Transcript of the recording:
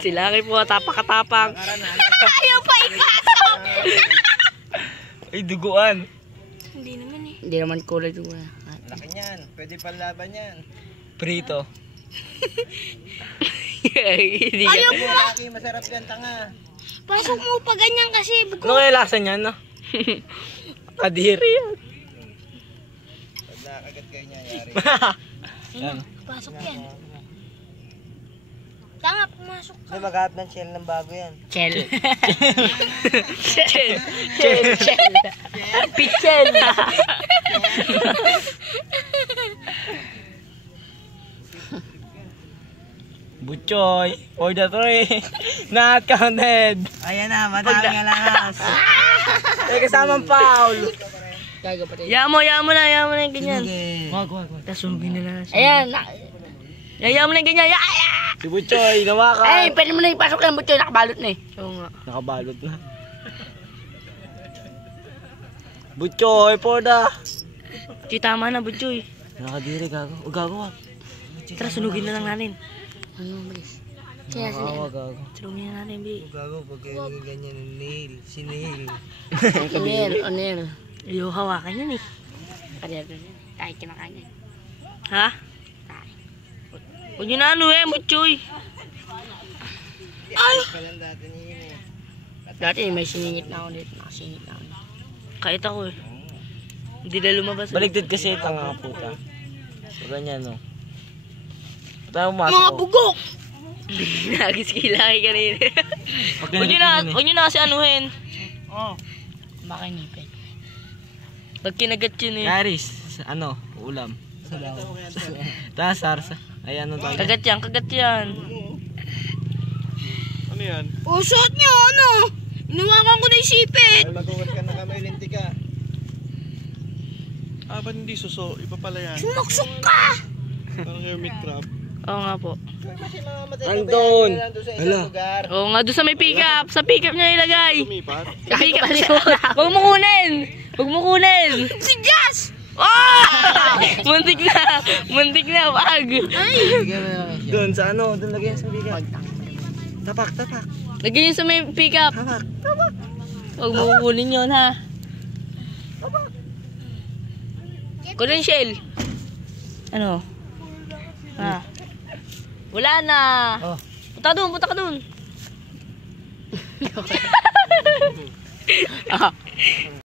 Si Lucky po, tapak-tapak. Ayaw pa ipasok. Ay, duguan. Hindi naman eh. Hindi naman kulay ito. Laki niyan. Pwede panlaban yan. Prito. Ayaw po. Laki, masarap yan, tanga. Pasok mo pa ganyan kasi. Ano kaya lasa niyan, no? Kadiri yan. Pag nakakagat kayo niya, yari. Ayun, pasok yan. Tanga, pumasok ka. Hindi, maghanap ng shell ng bago yan. Chel. Chel. Chel. Chel. Pichel. Butchoy. For the three. Not counted. Ayan na, madami nga langas. May kasamang foul. Gago pa tayo. Yamo na yung ganyan. Wag. Tapos sunugin nila. Ayan. Yamo na yung ganyan. Si Butchoy, nawakan. Ay, pwede mo na ipasok yan. Buti nakabalot na eh. Oo nga. Nakabalot na. Butchoy, for the... Tama na, Butchoy. Nakadiri, gago. O, gago, wag. Tara, sunugin na lang natin. Ano, bilis. Wag. Sunugin na natin, Bi. Gago, pag kayo ganyan ng nail. Si nail. Onel. Ayaw hawakan yan eh. Kaya tayo kinakain. Ha? Huwag nyo na ano eh, Butchoy. Kalan dati niya yun eh. Dati may siningit na ako dito. Nakasingit na ako. Kahit ako eh. Hindi na lumabas. Baligtad kasi ito nga puta. So, ganyan, no? Tayo pumasok. Mga bugok! Nagis kilaki kanina. Huwag nyo na kasi anuhin. Makinipin. Pag kinagat yun eh. Karis, ano? Ulam. Tapos sarsa. Ay, ano tayo? Kagat yan. Ano yan? Oh, suot nyo, ano? Inuwakan ko na yung sipit. Ay, mag-uwat ka na kamay, linti ka. Ba't hindi suso? Iba pala yan. Sumaksok ka! Parang hermit crab. Oo nga po. Kasi mamamatay Andon. ka ba yan? Hala. Lugar. Oo nga, doon sa may pick-up. Sa pick-up nyo ilagay. Lumipat? Sa pick-up. Huwag mo kunin! Si Jazz! Oh! Muntik na. Wag! Doon sa ano? Doon lagyan sa bigat. Tapak. Lagay yun sa may pick-up. Huwag mo kukunin yun, ha? Kunin shell. Ano? Ha? Wala na. Oh. Punta ka dun.